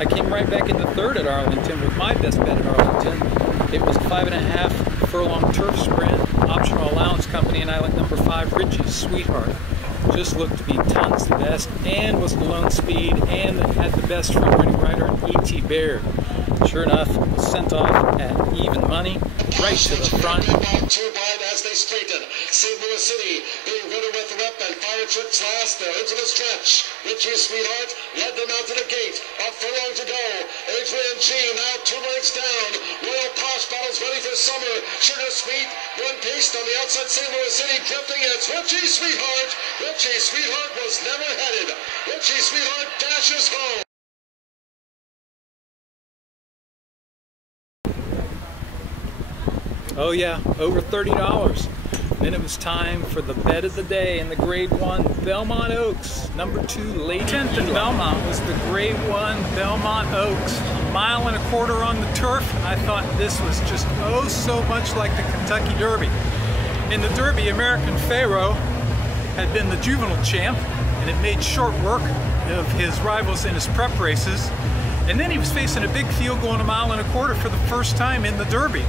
I came right back into third at Arlington with my best bet at Arlington. It was a 5.5 furlong turf sprint, optional allowance company, and I went number 5, Richie's Sweetheart. Just looked to be tons the best, and was the lone speed, and had the best front running rider, E.T. Baird. Sure enough, was sent off at even money, right to the front. Too wide as they straighten. St. Louis City being winner with the rep, and Fire Tricks last. They're into the stretch. Richie's Sweetheart led them out to the gate. A furlong to go. Adrian G now 2 lengths down. Royal Posh Bottles ready for summer. Sugar Sweet, one pace on the outside. St. Louis City drifting. It's Richie's Sweetheart. Richie's Sweetheart was never headed. Richie's Sweetheart dashes home. Oh yeah, over $30. Then it was time for the bet of the day in the Grade 1 Belmont Oaks. Number 2, Lady 10th in Belmont was the Grade 1 Belmont Oaks. 1.25 miles on the turf. I thought this was just oh so much like the Kentucky Derby. In the Derby, American Pharoah had been the juvenile champ, and it made short work of his rivals in his prep races. And then he was facing a big field going 1.25 miles for the first time in the Derby.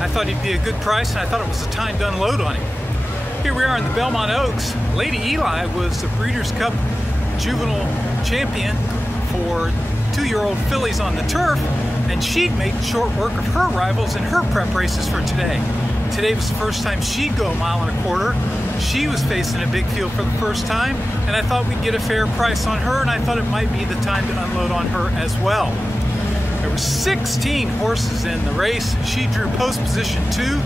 I thought he'd be a good price, and I thought it was the time to unload on him. Here we are in the Belmont Oaks. Lady Eli was the Breeders' Cup juvenile champion for 2-year-old fillies on the turf, and she'd made short work of her rivals in her prep races for today. Today was the first time she'd go 1.25 miles. She was facing a big field for the first time, and I thought we'd get a fair price on her, and I thought it might be the time to unload on her as well. There were 16 horses in the race. She drew post position 2.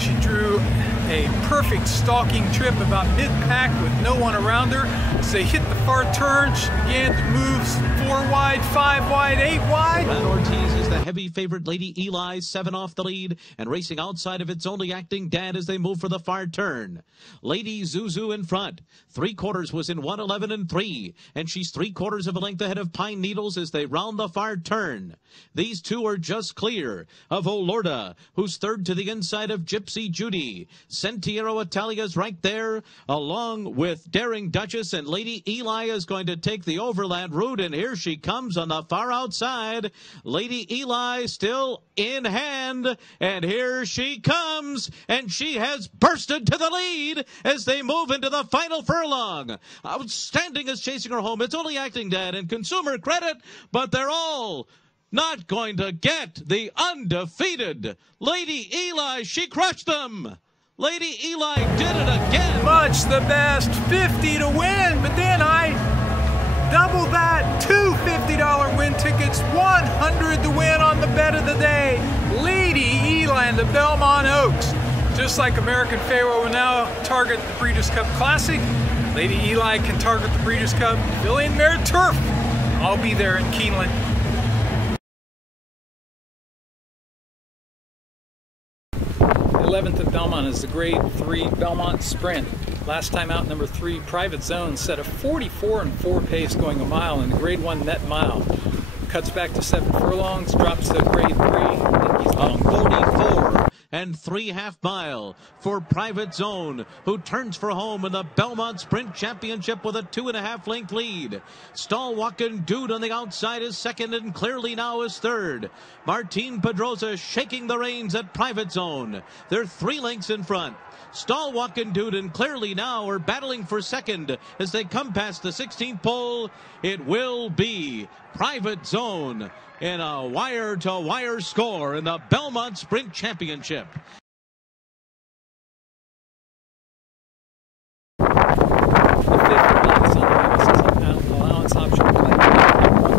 She drew a perfect stalking trip about mid-pack with no one around her. As they hit the far turn, she began to move 4 wide, 5 wide, 8 wide. Brad Ortiz is the heavy favorite. Lady Eli 7 off the lead and racing outside of its only acting dad as they move for the far turn. Lady Zuzu in front. 3/4 was in 1:11 3, and she's 3/4 of a length ahead of Pine Needles as they round the far turn. These two are just clear of Olorda, who's third to the inside of Gypsy Judy. Sentiero Italia's right there, along with Daring Duchess, and Lady Eli is going to take the overland route, and here she comes on the far outside. Lady Eli still in hand, and here she comes, and she has bursted to the lead as they move into the final furlong. Outstanding is chasing her home. It's only acting dad and Consumer Credit, but they're all not going to get the undefeated Lady Eli. She crushed them. Lady Eli did it again. Much the best, 50 to win, but then I doubled that, 2 $50 win tickets, 100 to win on the bet of the day. Lady Eli and the Belmont Oaks. Just like American Pharoah will now target the Breeders' Cup Classic, Lady Eli can target the Breeders' Cup Filly and Mare Turf. I'll be there in Keeneland. 11th at Belmont is the Grade 3 Belmont Sprint. Last time out, number 3 Private Zone set a 44.4 pace going 1 mile in the Grade 1 net mile. Cuts back to 7 furlongs, drops to Grade 3. He's long. 44 3/2 mile for Private Zone, who turns for home in the Belmont Sprint Championship with a 2.5 length lead. Stalwalking Dude on the outside is second, and Clearly Now is third. Martin Pedrosa shaking the reins at Private Zone. They're 3 lengths in front. Stalwalking Dude and Clearly Now are battling for second as they come past the 16th pole. It will be Private Zone in a wire-to-wire score in the Belmont Sprint Championship. Allowance option play.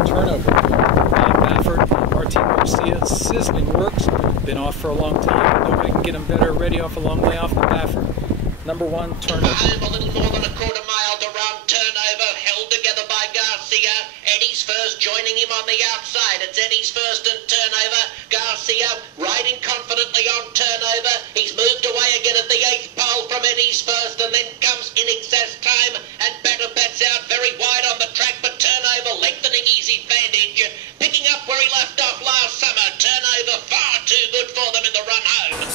Turnover. Baffert, Martin Garcia, sizzling works. Been off for a long time. Nobody can get him better. Ready off a long way off the Baffert. Number 1, Turnover. Time a little more than a 1/4 mile to run. Turnover held together by Garcia. Eddie's first, joining him on the outside. It's Eddie's first and Turnover. Garcia riding confidently on Turnover. He's moved away again at the 8th pole from Eddie's first, and then comes In Excess Time, and Better Bets out very wide on the track, but Turnover lengthening easy advantage, picking up where he left off last summer. Turnover far too good for them in the run home.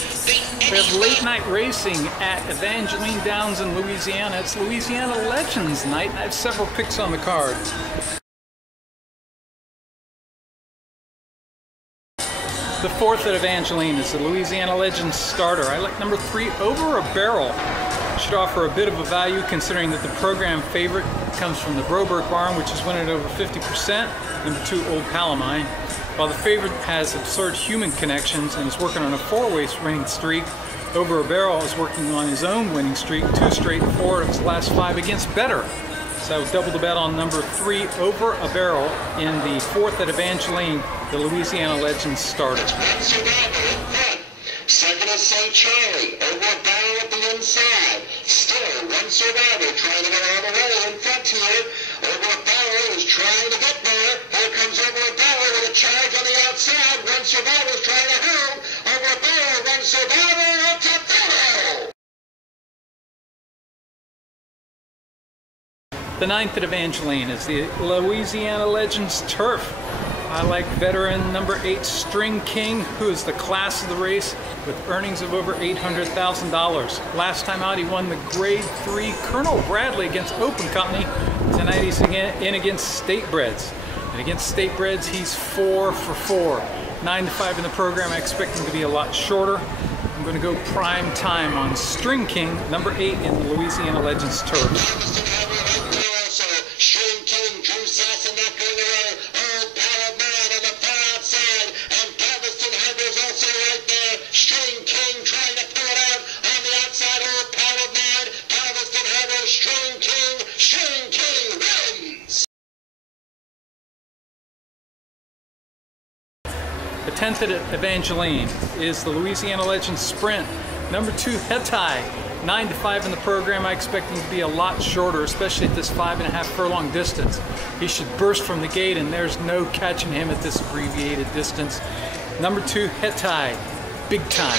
We have late night racing at Evangeline Downs in Louisiana. It's Louisiana Legends night, and I have several picks on the card. The fourth at Evangeline is the Louisiana Legends starter. I like number 3, Over a Barrel. Should offer a bit of a value considering that the program favorite comes from the Broberg barn, which is winning over 50%. Number 2, Old Palomine. While the favorite has absurd human connections and is working on a 4-way winning streak, Over a Barrel is working on his own winning streak, 2 straight 4 of his last 5 against better. So I would double the bet on number 3, Over a Barrel, in the fourth at Evangeline, the Louisiana Legends starter. Second is St. Charlie, Over a Barrel at the inside. Still one survivor trying to get out of the way in front here. Over a Barrel is trying to get there. Here comes Over a Barrel with a charge on the outside. One survivor is trying to hold. Over a Barrel, one survivor, up to Barrel. The ninth at Evangeline is the Louisiana Legends Turf. I like veteran number 8, String King, who is the class of the race with earnings of over $800,000. Last time out, he won the Grade 3 Colonel Bradley against Open Company. Tonight, he's in against State Breds. And against State Breds, he's 4 for 4. 9 to 5 in the program. I expect him to be a lot shorter. I'm going to go prime time on String King, number 8 in the Louisiana Legends Turf. The 10th at Evangeline is the Louisiana Legends Sprint. Number 2, Hetai. 9 to 5 in the program. I expect him to be a lot shorter, especially at this 5.5 furlong distance. He should burst from the gate, and there's no catching him at this abbreviated distance. Number 2, Hetai. Big time.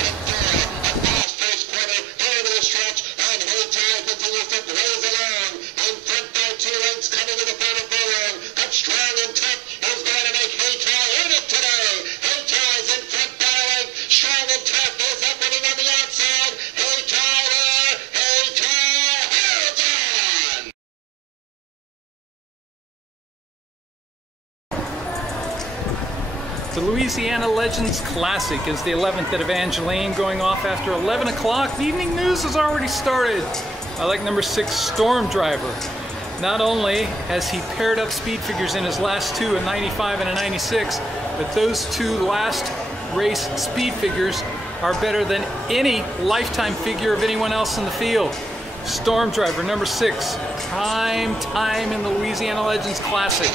The Louisiana Legends Classic is the 11th at Evangeline, going off after 11 o'clock. The evening news has already started. I like number 6, Storm Driver. Not only has he paired up speed figures in his last 2, a 95 and a 96, but those 2 last race speed figures are better than any lifetime figure of anyone else in the field. Storm Driver, number 6, prime time in the Louisiana Legends Classic.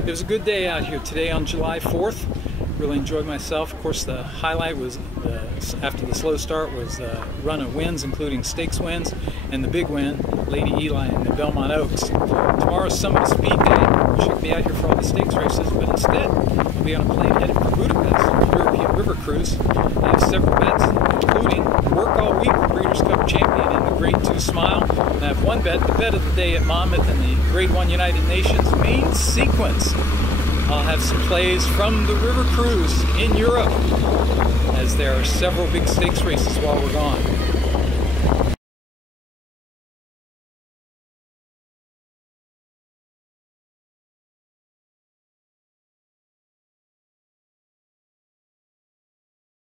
It was a good day out here today on July 4th. Really enjoyed myself. Of course, the highlight was, after the slow start, was the run of wins, including stakes wins, and the big win, Lady Eli in the Belmont Oaks. Tomorrow's Summit Speed Day. We should be out here for all the stakes races, but instead, we'll be on a plane headed for Budapest, a European river cruise. I have several bets, including Work All Week Breeders' Cup champion in the Grade 2 Smile. And I have one bet, the bet of the day at Monmouth in the Grade 1 United Nations main sequence. I'll have some plays from the river cruise in Europe, as there are several big stakes races while we're gone.